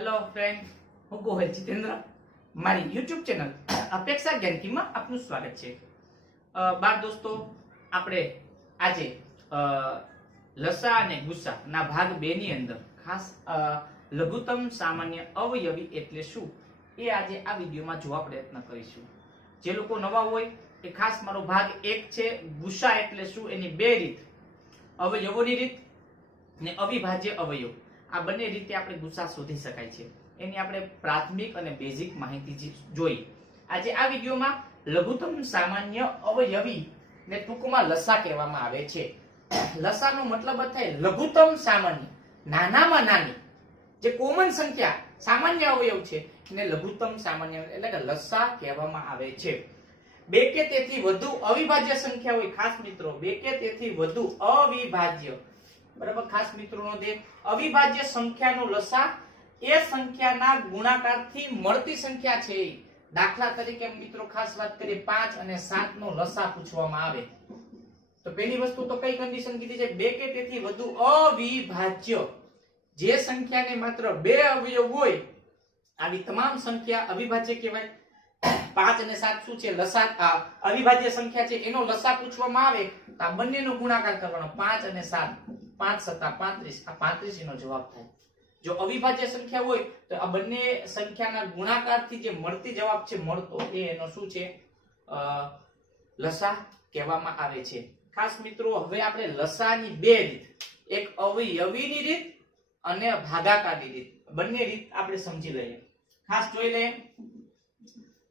Hello friend હું ગોહિલ જીતેન્દ્ર. મારી YouTube channel અપેક્ષા જ્ઞાનકીમાં આપનું સ્વાગત છે. બાર દોસ્તો, આપણે આજે લસા અને ગુસ્સા ના ભાગ બે ની અંદર ખાસ લઘુત્તમ સામાન્ય અવયવી એટલે શું એ આજે આ વિડીયોમાં જોવા પ્રયત્ન કરીશું. જે લોકો નવા હોય, એ ખાસ મારો ભાગ એક છે, ગુસ્સા એટલે શું એની બે રીત. અવયવોની રીત ને અવિભાજ્ય અવયવ. આ બંને રીતે આપણે ગુસ્સા શોધી શકાય છે. એની આપણે પ્રાથમિક અને બેઝિક માહિતી જોઈ. આજે આ વિડીયોમાં લઘુત્તમ સામાન્ય અવયવી ને ટૂંકમાં લસા કહેવામાં આવે છે. લસાનો મતલબ થાય લઘુત્તમ સામાન્ય. નાનામાં નાની. જે કોમન સંખ્યા, સામાન્ય અવયવ છે, એને લઘુત્તમ સામાન્ય એટલે કે લસા કહેવામાં આવે છે. બે કે તેથી વધુ અવિભાજ્ય સંખ્યા હોય, ખાસ મિત્રો, બે કે તેથી વધુ અવિભાજ્ય. બરાબર? ખાસ મિત્રોનો દે અવિભાજ્ય સંખ્યાનો લસા એ સંખ્યાના ગુણાકારથી મળતી સંખ્યા છે. દાખલા તરીકે મિત્રો ખાસ વાત કરીએ, પાંચ અને સાત નો લસા પૂછવામાં આવે. તો પહેલી વસ્તુ તો કઈ કન્ડિશન કીધી છે? બે કે તેથી વધુ અવિભાજ્ય. જે સંખ્યાને માત્ર બે અવયવ હોય, આવી તમામ સંખ્યા અવિભાજ્ય કહેવાય. પાંચ અને સાત શું છે? લસા અવિભાજ્ય સંખ્યા છે. એનો લસા પૂછવામાં આવે તો આ બંનેનો ગુણાકાર કરવાનો. પાંચ અને સાત. પાંચ સત્તા પાંત્રીસ, આ પાંત્રીસ એનો જવાબ થાય. જો અવિભાજ્ય સંખ્યા હોય, તો આ બંને સંખ્યાના ગુણાકારથી જે મળતી જવાબ છે મળતો એનો શું છે? લસા કહેવામાં આવે છે. ખાસ મિત્રો, હવે આપણે લસાની બે રીત, એક અવયવીની રીત અને ભાગાકારની રીત. બંને રીત આપણે સમજી લઈએ. ખાસ જોઈ લઈએ.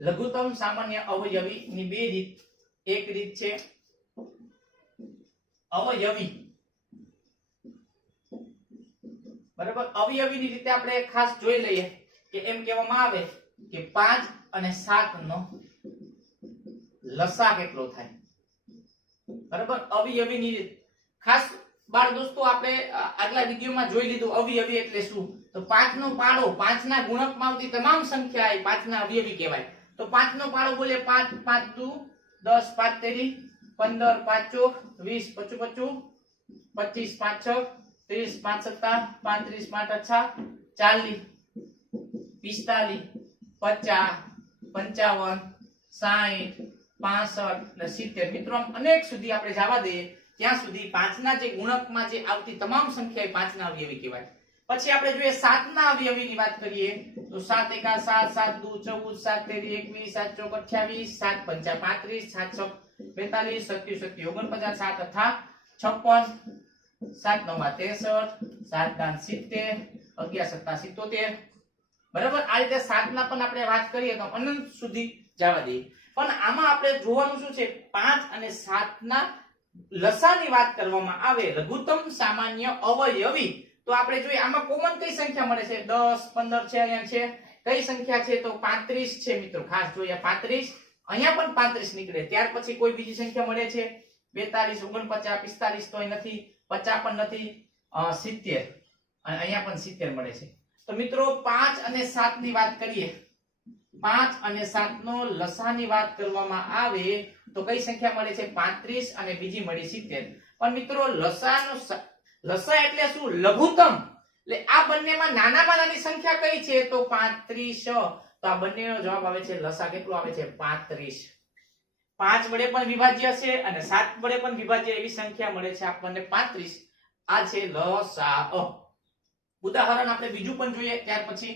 લઘુત્તમ સામાન્ય અવયવીની બે રીત. એક રીત છે અવયવી. બરાબર? અવયવીની રીતે આપણે ખાસ જોઈ લઈએ કે એમ કહેવામાં આવે કે પાંચ અને સાત નો લસા કેટલો થાય? બરાબર? અવયવીની ખાસ બાળ દોસ્તો, આપણે આગલા વિડીયોમાં જોઈ લીધું અવયવી એટલે શું? તો પાંચ નો પાડો પાંચ ના ગુણકમાં આવતી તમામ સંખ્યા પાંચ ના અવયવી કહેવાય. તો પાંચ નો પાડો બોલે પાંચ પાંચ, દુ, દસ, પાંચ તેરી, પંદર, પાંચ ચોક, વીસ, પચું પચું, પચીસ, પાંચ છ ત્રીસ પાંચ સત્તા પાંત્રીસ પાંચ અચ્છા ચાલીસ, પિસ્તાલીસ, પચાસ, પંચાવન, સાહીઠ, પાસઠ ને સિત્તેર. મિત્રો અનેક સુધી આપણે જવા દઈએ, ત્યાં સુધી પાંચના જે ગુણકમાં જે આવતી તમામ સંખ્યા પાંચના અવયવી કહેવાય. પછી આપણે જોઈએ સાતના અવયવીની વાત કરીએ, તો સાત એકા સાત સાત દુ, ચૌદ, સાત તેરી, એકવીસ, સાત ચોક અઠ્યાવીસ, સાત પંચા પાંત્રીસ, સાત છ બેતાલીસ, સત્યુ સત્યુ, ઓગણપચાસ, સાત અથા છપ્પન સાત નવા ત્રેસઠ સાત દાન સિત્તેર, અગિયાર સત્તા સિત્તોતેર. બરાબર? આ રીતે સાતના પણ આપણે વાત કરીએ તો અનંત સુધી જવા દઈએ. પણ આમાં આપણે જોવાનું શું છે? પાંચ અને સાતના લસાની વાત કરવામાં આવે લઘુત્તમ સામાન્ય અવયવી, તો આપણે જોઈએ આમાં કોમન કઈ સંખ્યા મળે છે? દસ, પંદર છે અહીંયા છે. કઈ સંખ્યા છે? તો પાંત્રીસ છે મિત્રો. ખાસ જોઈએ પાંત્રીસ. અહીંયા પણ પાંત્રીસ નીકળે. ત્યાર પછી કોઈ બીજી સંખ્યા મળે છે? બેતાલીસ, ઓગણપચાસ, પિસ્તાલીસ તો અહીં નથી. પચાસ પણ નથી સિત્તેર. અને અહીંયા પણ સિત્તેર મળે છે. તો મિત્રો, પાંચ અને સાતની વાત કરીએ. પાંચ અને સાત નો લસાની વાત કરવામાં આવે તો કઈ સંખ્યા મળે છે? પાંત્રીસ અને બીજી મળી સિત્તેર. પણ મિત્રો, લસાનો લસા એટલે શું? લઘુત્તમ. એટલે આ બંનેમાં નાનામાં નાની સંખ્યા કઈ છે? તો પાંત્રીસ. તો આ બંનેનો જવાબ આવે છે, લસા કેટલો આવે છે? પાંત્રીસ. પાંચ વડે પણ વિભાજ્ય છે અને સાત વડે પણ વિભાજ્ય એવી સંખ્યા મળે છે આપણને પાંત્રીસ. આ છે લસા ઉદાહરણ આપણે બીજું પણ જોઈએ, ત્યાર પછી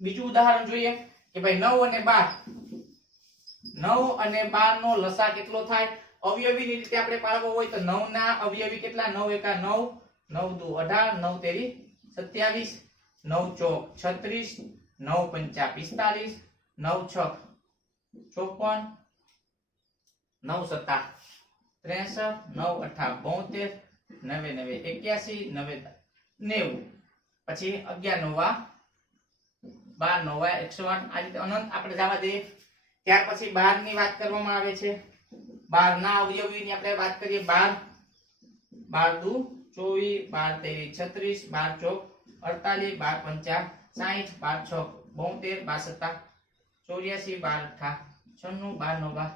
બીજું ઉદાહરણ જોઈએ કે ભાઈ નવ અને બાર. નવ અને બાર નો લસા કેટલો થાય? અવયવીની રીતે આપણે પાડવો હોય તો નવ ના અવયવી કેટલા? નવ એકા નવ નવ દુ અઢાર, નવ તેરી સત્યાવીસ, નવ ચોક છત્રીસ, નવ પંચા પિસ્તાલીસ, નવ છ ચોપન નવ સત્તા ત્રેસઠ, નવ અઠા બોતેર, નવે નવે એક્યાસી, નવે નેવું. પછી અગિયાર નવા, બાર નવા, એકસો આઠ. આ રીતે અનંત આપણે જવા દઈએ. ત્યાર પછી બારની વાત કરવામાં આવે છે. બાર ના અવયવી ની આપણે વાત કરીએ. બાર બાર દુ, ચોવીસ, બાર તેરી, છત્રીસ, બાર ચોક, અડતાલીસ, બાર પંચા, સાહીઠ, બાર છ, બોતેર બાર સત્તા ચોર્યાસી, બાર અઠા, છન્નું, બાર નવા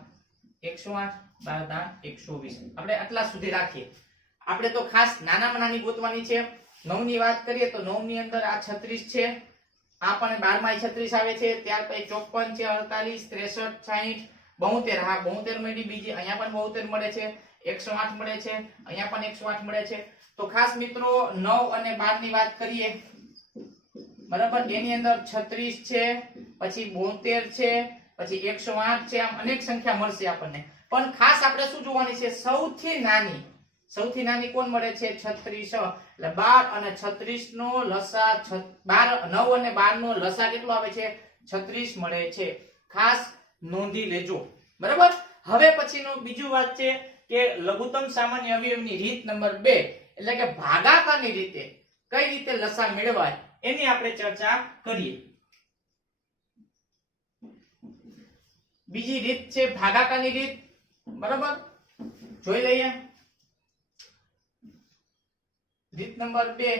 એકસો આઠ બાર દા એકસો વીસ. આપણે આટલા સુધી રાખીએ. આપણે તો ખાસ નાનામાં નાની ગોતવાની છે. નવની વાત કરીએ તો નવની અંદર આ છત્રીસ છે. આ પણ બારમાય છત્રીસ આવે છે. ત્યાર પછી ચોપન છે, અડતાલીસ, ત્રેસઠ, સાહીઠ, બોતેર. હા, બોતેર મળી બીજી અહીંયા પણ બોતેર મળે છે. એકસો આઠ મળે છે. અહીંયા પણ એકસો આઠ મળે છે. તો ખાસ મિત્રો નવ અને બારની વાત કરીએ. બરાબર? એની અંદર છત્રીસ છે, પછી બોતેર છે પછી એકસો આઠ છે આમ અનેક સંખ્યા મળશે આપણને. પણ ખાસ આપણે શું જોવાની છે? સૌથી નાની. સૌથી નાની કોણ મળે છે? છત્રીસ. એટલે બાર અને છત્રીસ નો લસા બાર, નવ અને બાર નો લસા કેટલો આવે છે? છત્રીસ મળે છે. ખાસ નોંધી લેજો. બરાબર? હવે પછીનો બીજું વાત છે કે લઘુત્તમ સામાન્ય અવયવની રીત નંબર બે, એટલે કે ભાગાકારની રીતે કઈ રીતે લસા મેળવાય, એની આપણે ચર્ચા કરીએ. બીજી રીત છે ભાગાકારની રીત. બરાબર? જોઈ લઈએ. રીત નંબર બે.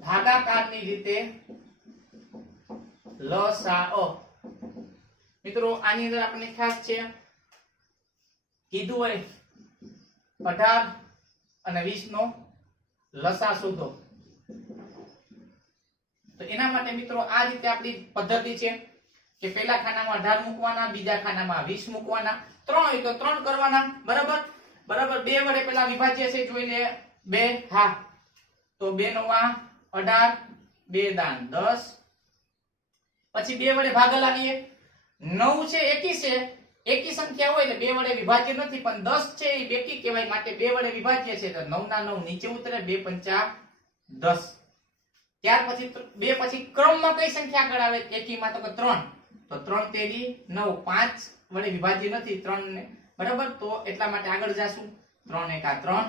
ભાગાકારની રીતે લસાઅ મિત્રો, આની અંદર આપણને ખાસ છે. કીધું હોય અઢાર અને વીસ નો લસા શોધો તો એના માટે મિત્રો આ રીતે આપણી પદ્ધતિ છે. કે પહેલા ખાનામાં અઢાર મૂકવાના, બીજા ખાનામાં વીસ મૂકવાના, ત્રણ હોય તો ત્રણ કરવાના, બરાબર? બરાબર? બે વડે પેલા વિભાજ્ય છે, જોઈ લે. બે, હા. તો બે નવા, અઢાર, બે દાન દસ. પછી બે વડે ભાગ લાવીએ. નવ છે એકી છે. એકી સંખ્યા હોય એટલે બે વડે વિભાજ્ય નથી, પણ દસ છે એ બેકી કહેવાય, માટે બે વડે વિભાજ્ય છે તો નવ ના નવ નીચે ઉતરે, બે પંચા દસ. ત્યાર પછી બે પછી ક્રમમાં કઈ સંખ્યા આગળ આવે? એકીમાં તો ત્રણ. તો ત્રણ તેરી, નવ, પાંચ વડે વિભાજ્ય નથી ત્રણ બરાબર? તો એટલા માટે આગળ જાશું. ત્રણ એકા ત્રણ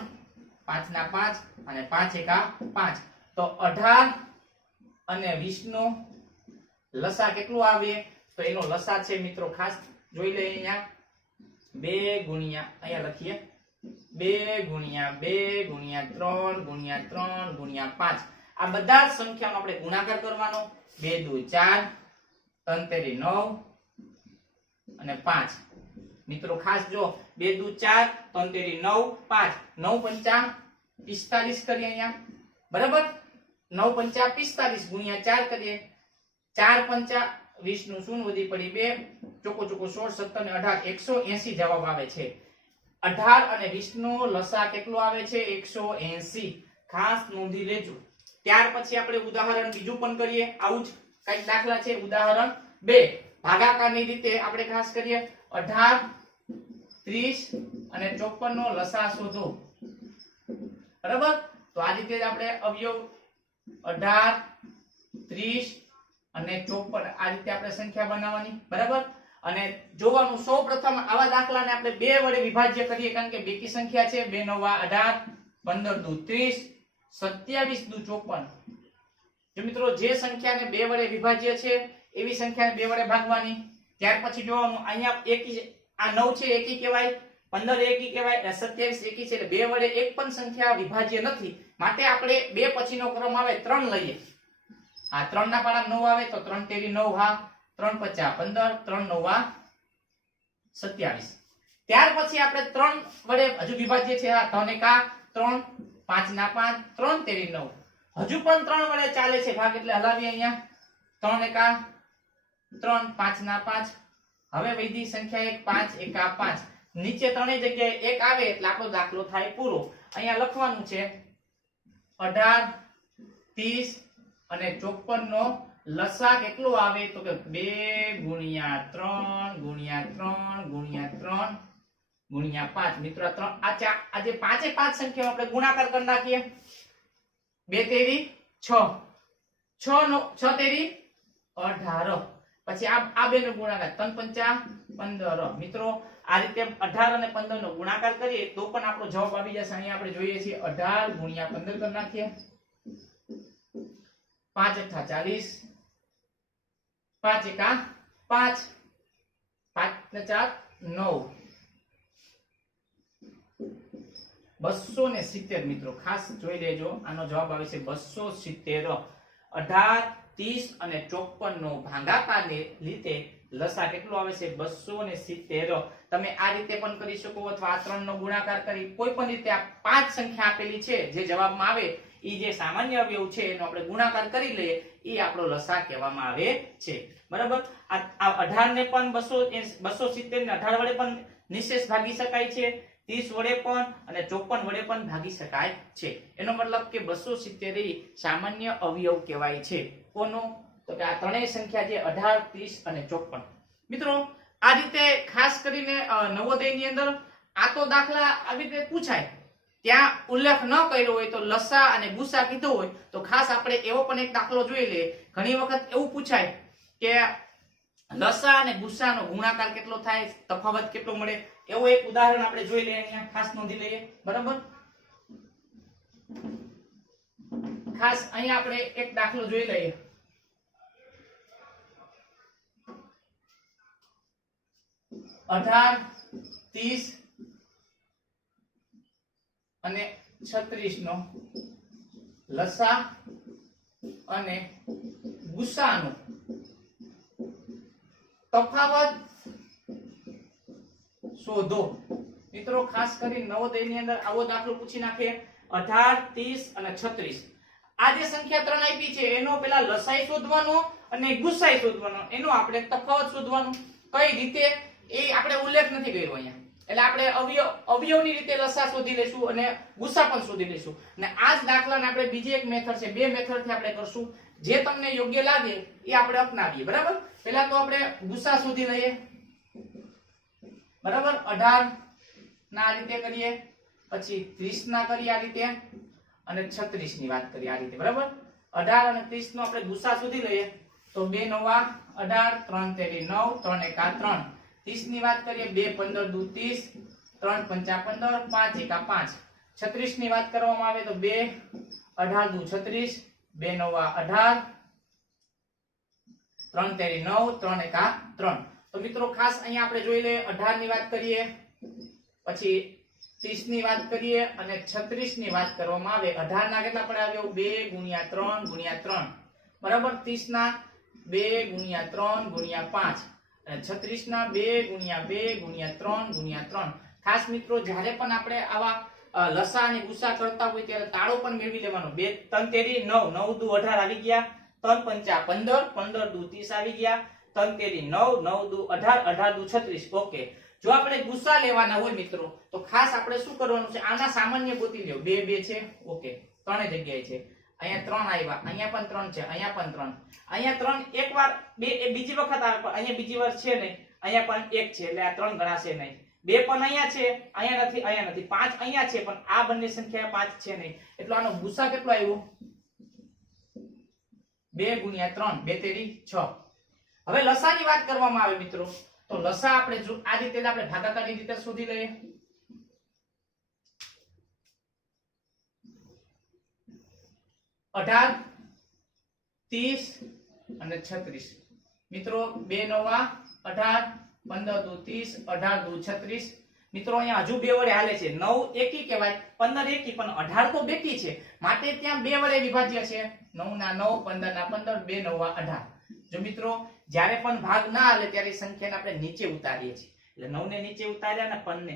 પાંચ ના પાંચ અને પાંચ એકા પાંચ. તો અઢાર અને વીસ નો લસા કેટલું આવે? તો એનો લસા છે મિત્રો ખાસ. જોઈ લઈએ અહીંયા. બે ગુણ્યા, અહીંયા લખીએ. બે ગુણ્યા બે ગુણ્યા ત્રણ ગુણ્યા ત્રણ, ગુણ્યા પાંચ. આ બધા સંખ્યાનો આપણે ગુણાકાર કરવાનો. બે, દુ, ચાર ત્રણ તેરી નવ અને પાંચ. મિત્રો, ખાસ જો, બે દુ ચાર ત્રણ તેરી નવ, પાંચ. નવ પંચા પિસ્તાલીસ કરીએ અહીંયા. બરાબર? નવ પંચા પિસ્તાલીસ ગુણ્યા ચાર કરીએ. ચાર પંચા વીસનું શૂન્ય વધી પડી બે. ચોકો ચોકો સોળ, સત્તર ને અઢાર. એકસો એસી જવાબ આવે છે. અઢાર અને વીસ નો લસા કેટલો આવે છે? એકસો એસી ખાસ નોંધી લેજો. ત્યાર પછી આપણે ઉદાહરણ બીજું પણ કરીએ. આવું જ કંઈક દાખલા છે, ઉદાહરણ બે. ભાગાકારની રીતે આપણે ખાસ કરીએ. અઢાર, ત્રીસ અને ચોપન નો લસા શોધો. બરાબર? તો આ રીતે આપણે અવયવ અઢાર, ત્રીસ અને ચોપન આ રીતે આપણે સંખ્યા બનાવવાની. બરાબર? અને જોવાનું સૌ પ્રથમ આવા દાખલાને આપણે બે વડે વિભાજ્ય કરીએ, કારણ કે બેકી સંખ્યા છે. બે નવા અઢાર, પંદર દુ ત્રીસ, સત્યાવીસ દુ ચોપન જો મિત્રો જે સંખ્યાને બે વડે વિભાજ્ય છે, એવી સંખ્યાને બે વડે ભાગવાની. ત્યાર પછી જો અહીંયા એકી. આ નવ છે, એકી કહેવાય. પંદર એકી કહેવાય સત્યાવીસ એકી છે, એટલે બે વડે એક પણ સંખ્યા વિભાજ્ય નથી. માટે આપણે બે પછીનો ક્રમ આવે ત્રણ લઈએ. આ ત્રણ ના પાડા નવ આવે તો ત્રણ તેરી નવ, હા. ત્રણ પચાસ પંદર, ત્રણ નવા સત્યાવીસ. ત્યાર પછી આપણે ત્રણ વડે હજુ વિભાજ્ય છે આ ત્રણ એકા ત્રણ, પાંચ ના પાંચ, ત્રણ તેરી નવ. હજુ પણ ત્રણ વડે ચાલે છે ભાગ એટલે હલાવીએ અહીંયા. ત્રણ એકા, ત્રણ, પાંચ ના પાંચ. હવે વૈધી સંખ્યા એક, પાંચ, એકા, પાંચ. નીચે ત્રણેય જગ્યાએ એક આવે એટલે આપણો દાખલો થાય પૂરો. અહીંયા લખવાનું છે અઢાર, ત્રીસ અને ચોપન નો લસા કેટલો આવે તો કે બે ગુણ્યા ત્રણ ગુણ્યા ત્રણ ગુણ્યા ત્રણ, ગુણ્યા પાંચ. મિત્રો ત્રણ, આ ચા આ પાંચે પાંચ સંખ્યામાં આપણે ગુણાકાર કરી નાખીએ. બે તેરી, છ. છ નો, છ તેરી, અઢાર. પછી આ આ બે નો ગુણાકાર, ત્રણ પંચા પંદર. મિત્રો, આ રીતે અઢાર અને પંદર નો ગુણાકાર કરીએ, તો પણ આપણો જવાબ આવી જશે. અહીંયા આપણે જોઈએ છીએ અઢાર ગુણ્યા પંદર કરી નાખીએ. પાંચ અઠા ચાલીસ. પાંચ એકા પાંચ. પાંચ ને ચાર, નવ. બસો ને સિત્તેર મિત્રો, ખાસ જોઈ લેજો, આનો જવાબ આવે છે બસો સિત્તેર. અઢાર, ત્રીસ અને ચોપન નો ભાગાકારને લીધે લસા કેટલો આવે છે? બસો ને સિત્તેર. તમે આ રીતે પણ કરી શકો અથવા આ ત્રણ નો ગુણાકાર કરી કોઈ પણ રીતે આ પાંચ સંખ્યા આપેલી છે, જે જવાબમાં આવે એ જે સામાન્ય અવયવ છે, એનો આપણે ગુણાકાર કરી લઈએ એ આપણો લસા કહેવામાં આવે છે. બરાબર? આ અઢાર ને પણ 200 270 ને 18 વડે પણ નિશેષ ભાગી શકાય છે. 30 વડે પણ અને 54 વડે પણ ભાગી શકાય છે. એનો મતલબ કે 270 એ સામાન્ય અવયવ કહેવાય છે. કોનો? તો કે આ ત્રણેય સંખ્યા જે 18 30 અને 54 મિત્રો, આ રીતે ખાસ કરીને નવોદયની અંદર આ તો દાખલા આવી રીતે પૂછાય. ત્યાં ઉલ્લેખ ન કર્યો હોય તો લસા અને ગુસા કીધો હોય તો ખાસ આપણે એવો પણ એક દાખલો જોઈ લઈએ. ઘણી વખત એવું પૂછાય કે લસા અને ગુસ્સાનો ગુણાકાર કેટલો થાય? તફાવત કેટલો મળે? એવું એક ઉદાહરણ આપણે જોઈ લઈએ, અહીંયા ખાસ નોંધી લઈએ. બરાબર? ખાસ અહીંયા આપણે એક દાખલો જોઈ લઈએ. અઢાર, ત્રીસ અને છત્રીસ નો લસા અને ગુસાનો તફાવત શોધો. મિત્રો, ખાસ કરી નવોદયની અંદર આવો દાખલો પૂછી નાખે અઢાર, ત્રીસ અને છત્રીસ. આ જે સંખ્યા ત્રણ આપી છે, એનો પેલા લસાઈ શોધવાનો અને ગુસાઈ શોધવાનો. એનો આપણે તફાવત શોધવાનો. કઈ રીતે? એ આપણે ઉલ્લેખ નથી કર્યો અહીંયા. એટલે આપણે અવયવ, અવયવની રીતે લસા શોધી લઈશું અને ગુસા પણ શોધી લઈશું. અને આ જ દાખલાને આપણે બીજી એક મેથડ છે, બે મેથડથી આપણે કરશું. જે તમને યોગ્ય લાગે, એ આપણે અપનાવીએ. બરાબર? પહેલા તો આપણે ગુસા શોધી લઈએ. બરાબર? અઢાર ના આ રીતે કરીએ, પછી ત્રીસ ના કરીએ આ રીતે, અને છત્રીસની વાત કરીએ આ રીતે, બરાબર? અઢાર અને ત્રીસ નો આપણે ગુસા શોધી લઈએ, તો બે નવા, અઢાર, ત્રણ તેરી નવ, ત્રણ એકા ત્રણ. ત્રીસની વાત કરીએ, બે પંદર દુ ત્રીસ, ત્રણ પંચા પંદર, પાંચ એકા પાંચ. છત્રીસની વાત કરવામાં આવે તો બે, અઢાર દુ છત્રીસ, બે નવા અઢાર, ત્રણ તેરી નવ, ત્રણ એકા ત્રણ. તો મિત્રો ખાસ અહીંયા આપણે જોઈ લઈએ અઢારની વાત કરીએ, પછી ત્રીસની વાત કરીએ અને છત્રીસની વાત કરવામાં આવે. અઢાર ના કેટલા પડે આવ્યો? બે ગુણ્યા ત્રણ ગુણ્યા ત્રણ. બરાબર? ત્રીસ ના બે ગુણ્યા ત્રણ ગુણ્યા પાંચ. અને છત્રીસ ના બે ગુણ્યા બે ગુણ્યા ત્રણ ગુણ્યા ત્રણ. ખાસ મિત્રો, જ્યારે પણ આપણે આવા લસા અને ગુસા કરતા હોય ત્યારે તાળો પણ મેળવી લેવાનો. બે, ત્રણ તેરી, નવ. નવ દુ અઢાર આવી ગયા, ત્રણ પંચા પંદર પંદર દુ ત્રીસ આવી ગયા ત્રણ તેરી નવ દુ, અઢાર અઢાર દુ, છત્રીસ. ઓકે. જો આપણે ગુસ્સા લેવાના હોય મિત્રો, તો ખાસ આપણે શું કરવાનું છે? આના સામાન્ય ગોતી લ્યો. બે બે છે. ઓકે. ત્રણે જગ્યાએ છે. અહીંયા ત્રણ આવ્યા અહીંયા પણ ત્રણ છે. અહીંયા પણ ત્રણ. અહીંયા ત્રણ એકવાર, બે બીજી વખત આવે, પણ અહીંયા બીજી વાર છે નહીં. અહીંયા પણ એક છે, એટલે આ ત્રણ ગણાશે નહીં. બે પણ અહીંયા છે, અહીંયા નથી અહીંયા નથી. પાંચ અહીંયા છે, પણ આ બંને સંખ્યા પાંચ છે નહીં. એટલે આનો ગુસ્સા કેટલો આવ્યો? બે ગુણ્યા ત્રણ. બે તેરી છ. હવે લસાની વાત કરવામાં આવે મિત્રો. તો લસા આપણે આ રીતે આપણે ભાગાકારની રીતે શોધી લઈએ. અઢાર, ત્રીસ અને છત્રીસ. મિત્રો, બે નવા, અઢાર, પંદર દુ, ત્રીસ, અઢાર દુ, છત્રીસ. મિત્રો, અહીંયા હજુ બે વડે હાલે છે. નવ એકી કહેવાય, પંદર એકી, પણ અઢાર તો બેકી છે. માટે ત્યાં બે વડે વિભાજ્ય છે. નવ ના નવ પંદર ના પંદર, બે નવા, અઢાર. જો મિત્રો જ્યારે પણ ભાગ ના આવે ત્યારે સંખ્યાને આપણે નીચે ઉતારીએ છીએ. એટલે નવ ને નીચે ઉતાર્યા ને પંદર ને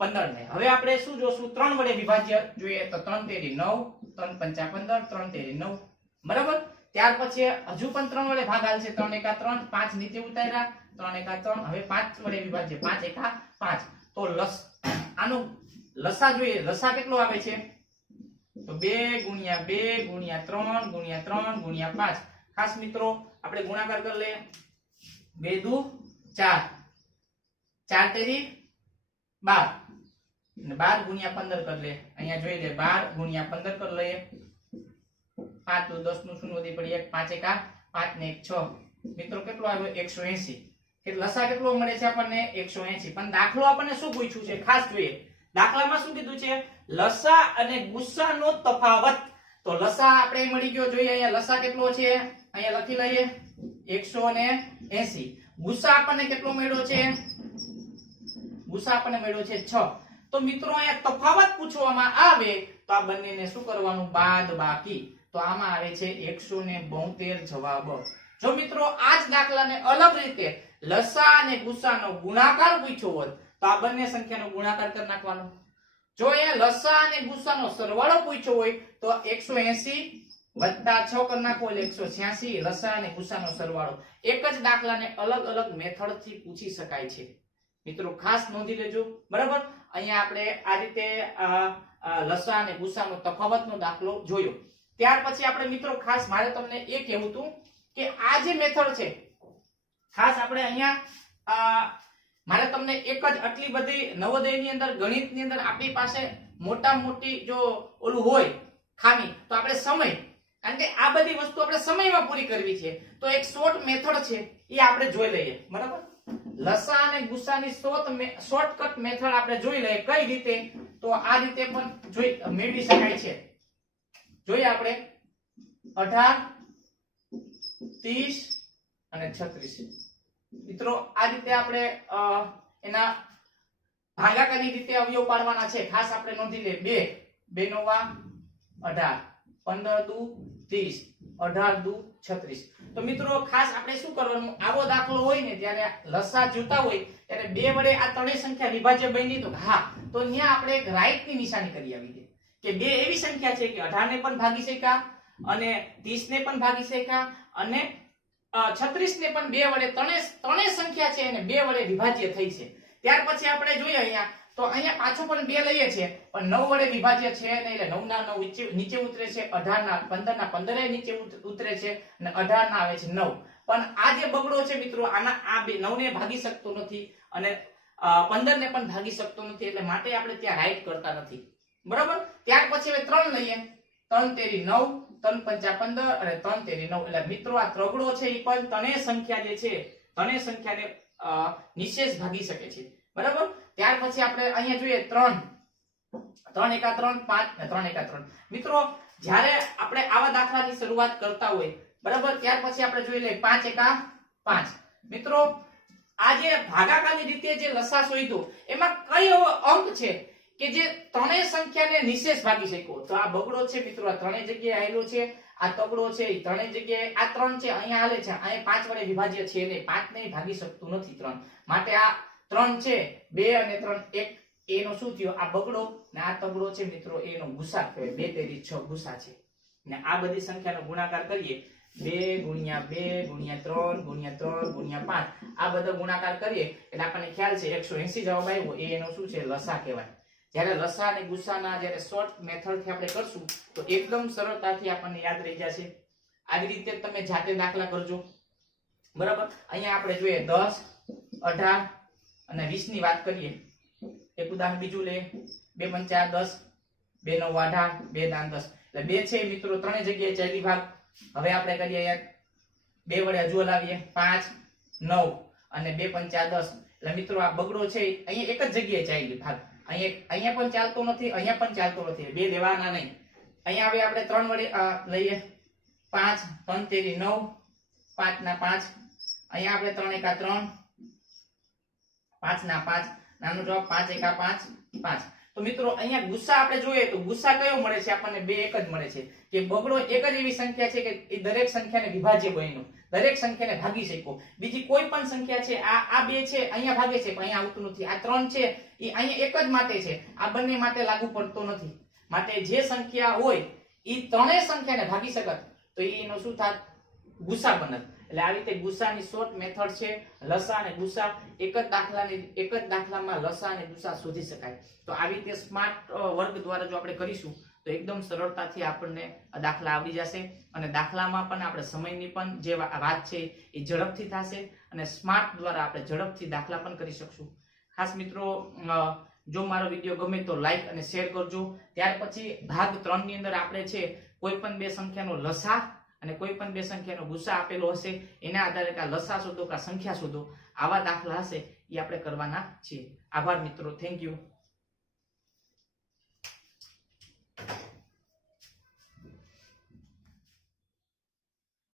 પંદર ને હવે આપણે શું જોશું? ત્રણ વડે વિભાજ્ય જોઈએ તો ત્રણ તેરી નવ, ત્રણ પંચા પંદર, ત્રણ તેરી નવ. બરાબર? ત્યાર પછી હજુ પણ ત્રણ વડે ભાગ હાલશે ત્રણ એકા ત્રણ, પાંચ નીચે ઉતાર્યા. ત્રણ એકા ત્રણ, હવે પાંચ વડે વિભાજ્ય. પાંચ એકા પાંચ. તો લસ, આનું લસા જોઈએ. લસા કેટલો આવે છે? તો બે ગુણ્યા બે ગુણ્યા ત્રણ ગુણ્યા ત્રણ ગુણ્યા પાંચ. ખાસ મિત્રો, આપણે ગુણાકાર કરી લઈએ. બે દુ ચાર. ચાર તેરી બાર. બાર ગુણ્યા પંદર કરી લે અહીંયા જોઈ લે, બાર ગુણ્યા પંદર કરી લઈએ. પાંચ દુ દસનું શૂન્ય વધી પડી એક, પાંચ એકા, પાંચ ને એક છ. મિત્રો, કેટલો આવ્યો? એકસો એસી લસા કેટલો મળે છે આપણને? એકસો એસી પણ દાખલો આપણને શું પૂછ્યું છે? ખાસ જોઈએ. દાખલામાં શું કીધું છે? લસા અને ગુસ્સાનો તફાવત. તો લસા આપણે મળી ગયો, જોઈએ અહીંયા લસા કેટલો છે? અહીંયા લખી લઈએ. એકસો ને એસી. ગુસ્સા આપણને કેટલો મળ્યો છે? ગુસ્સા આપણને મળ્યો છે છ. તો મિત્રો, અહીંયા તફાવત પૂછવામાં આવે તો આ બંનેને શું કરવાનું? બાદ બાકી. તો આમાં આવે છે એકસો ને બોતેર જવાબ. જો મિત્રો આ જ દાખલાને અલગ રીતે લસા અને ગુસ્સાનો ગુણાકાર પૂછ્યો હોત, તો આ બંને સંખ્યાનો ગુણાકાર કરી નાખવાનો. જો અહીંયા લસા અને ગુસાનો સરવાળો પૂછ્યો હોય, તો એકસો એસી વત્તા છ કરી નાખો એકસો છ્યાસી લસા અને ગુસાનો સરવાળો. એક જ દાખલાને અલગ અલગ મેથડથી પૂછી શકાય છે. મિત્રો, ખાસ નોંધી લેજો. બરાબર? અહીંયા આપણે આ રીતે લસા અને ગુસાનો તફાવતનો દાખલો જોયો. ત્યાર પછી આપણે મિત્રો, ખાસ મારે તમને એ કહેવું હતું કે આ જે મેથડ છે, ખાસ આપણે અહીંયા મારે તમને એક જ આટલી બધી નવોદયની અંદર, ગણિતની અંદર આપણી પાસે મોટા મોટી જો ઓલું હોય ખામી, તો આપણે સમય કારણ કે આ બધી વસ્તુ આપણે સમયમાં પૂરી કરવી છે. તો એક શોર્ટ મેથડ છે, એ આપણે જોઈ લઈએ. બરાબર? લસા અને ગુસાની શોર્ટ શોર્ટકટ મેથડ આપણે જોઈ લઈએ. કઈ રીતે? તો આ રીતે પણ જોઈ, મેળવી શકાય છે. જોઈએ આપણે. અઢાર, ત્રીસ અને છત્રીસ. મિત્રો, આ રીતે આપણે એના ભાગાકારની રીતે અવયવ પાડવાના છે. ખાસ આપણે નોંધી લે. બે. બે નો વા અઢાર. પંદર દુ ત્રીસ, અઢાર દુ છત્રીસ. તો મિત્રો, ખાસ આપણે શું કરવાનું? આવો દાખલો હોય ને ત્યારે લસા જોતા હોય, ત્યારે બે વડે આ ત્રણેય સંખ્યા વિભાજ્ય બની તો હા. તો ત્યાં આપણે રાઈટની નિશાની કરી આવી દે કે બે એવી સંખ્યા છે કે અઢાર ને પણ ભાગી શક્યા, અને ત્રીસ ને પણ ભાગી શક્યા, અને છત્રીસ ને પણ બે વડે ત્રણે ત્રણેય સંખ્યા છે અને બે વડે વિભાજ્ય થઈ છે. ત્યાર પછી આપણે જોઈએ અહીંયા તો અહીંયા પાછું પણ બે લઈએ છીએ. પણ નવ વડે વિભાજ્ય છે ને એટલે નવ ના નવ નીચે- ઉતરે છે અઢાર ના પંદર ના પંદરે નીચે ઉતરે છે અને અઢાર ના આવે છે નવ. પણ આ જે બગડો છે મિત્રો, આના, આ બે નવ ને ભાગી શકતો નથી અને પંદર ને પણ ભાગી શકતો નથી એટલે માટે આપણે ત્યાં રાઈટ કરતા નથી. બરાબર? ત્યાર પછી હવે ત્રણ લઈએ. ત્રણ તેરી નવ, ત્રણ પંચા પંદર અને ત્રણ તેરી નવ. એટલે મિત્રો, આ ત્રગડો છે એ પણ ત્રણેય સંખ્યા જે છે ત્રણેય સંખ્યાને નિશેષ ભાગી શકે છે. બરાબર? ત્યાર પછી આપણે અહીંયા જોઈએ ત્રણ. ત્રણ એકા ત્રણ, પાંચ ત્રણ એકા ત્રણ. મિત્રો, જ્યારે આપણે આવા દાખલાની શરૂઆત કરતા હોય, બરાબર? ત્યાર પછી આપણે જોઈ લઈએ પાંચ એકા પાંચ. મિત્રો, આ જે ભાગાકારની રીતે જે લસા શોધ્યો એમાં કઈ અંક છે કે જે ત્રણેય સંખ્યાને નિશેષ ભાગી શકો તો આ બગડો છે મિત્રો, આ ત્રણેય જગ્યાએ આવેલો છે, આ તગડો છે, એ ત્રણેય જગ્યાએ આ ત્રણ છે, અહીંયા હાલે છે, અહીંયા પાંચ વડે વિભાજ્ય છે નહીં પાંચ નહીં, ભાગી શકતું નથી ત્રણ. માટે આ ત્રણ છે, બે અને ત્રણ, એક, એનો શું થયો? આ બગડો ને આ તગડો છે મિત્રો, એનો ગુસા બે તેરી છ ગુસા છે. ને આ બધી સંખ્યાનો ગુણાકાર કરીએ, બે ગુણ્યા બે ગુણ્યા ત્રણ ગુણ્યા ત્રણ ગુણ્યા પાંચ, આ બધો ગુણાકાર કરીએ, એટલે આપણને ખ્યાલ છે એકસો એસી જવાબ આવ્યો એનો શું છે? લસા કહેવાય. જ્યારે લસા અને ગુસાના જ્યારે શોર્ટ મેથડથી આપણે કરશું, તો એકદમ સરળતાથી આપણને યાદ રહી જશે. આવી રીતે તમે જાતે દાખલા કરજો. બરાબર? અહીંયા આપણે જોઈએ દસ, અઢાર અને વીસની વાત કરીએ, એક ઉદાહરણ બીજું લે બે પંચા દસ, બે નવ અઢાર બે દાન દસ. એટલે બે છે મિત્રો, ત્રણેય જગ્યાએ ચાલી ભાગ. હવે આપણે કરીએ એક, બે વડે હજુ લાવીએ પાંચ, નવ અને બે પંચા દસ. એટલે મિત્રો, આ બગડો છે, અહીંયા એક જ જગ્યાએ ચાલી ભાગ. અહીંયા અહીંયા પણ ચાલતો નથી, અહીંયા પણ ચાલતો નથી. બે લેવાના નહીં. અહીંયા હવે આપણે ત્રણ વડે લઈએ. પાંચ, ત્રણ તેરી નવ, પાંચ ના પાંચ. અહીંયા આપણે ત્રણ એકા ત્રણ પાંચ ના પાંચ, નાનો જવાબ પાંચ, એકા પાંચ પાંચ. તો મિત્રો, અહીંયા ગુસ્સા આપણે જોઈએ તો ગુસ્સા કયો મળે છે? આપણને બે એક જ મળે છે. કે બગડો એક જ એવી સંખ્યા છે કે એ દરેક સંખ્યાને વિભાજ્ય બન્યો. દરેક સંખ્યાને ભાગી શકો બીજી કોઈ પણ સંખ્યા છે, આ આ બે છે, અહીંયા ભાગે છે, પણ અહીંયા આવતું નથી. આ ત્રણ છે, એ અહીંયા એક જ માટે છે. આ બંને માટે લાગુ પડતો નથી. માટે જે સંખ્યા હોય, એ ત્રણેય સંખ્યાને ભાગી શકત તો એનો શું થાત? ગુસ્સા બનત એટલે આ રીતે ગુસાની શોર્ટ મેથડ છે, લસા અને ગુસા એક જ દાખલાની, એક જ દાખલામાં લસા અને ગુસા શોધી શકાય. તો આવી રીતે સ્માર્ટ વર્ગ દ્વારા જો આપણે કરીશું, તો એકદમ સરળતાથી આપણને દાખલા આવડી જશે. અને દાખલામાં પણ આપણે સમયની પણ જે વાત છે, એ ઝડપથી થશે. અને સ્માર્ટ દ્વારા આપણે ઝડપથી દાખલા પણ કરી શકશું. ખાસ મિત્રો જો મારો વીડિયો ગમે તો લાઈક અને શેર કરજો. ત્યાર પછી ભાગ ત્રણની અંદર આપણે છે, કોઈ પણ બે સંખ્યાનો લસા અને કોઈ પણ બે સંખ્યાનો ગુસ્સા આપેલો હશે, એના આધારે કાં લસા શોધો, કાં સંખ્યા શોધો, આવા દાખલા હશે, એ આપણે કરવાના છીએ. આભાર મિત્રો થેન્ક યુ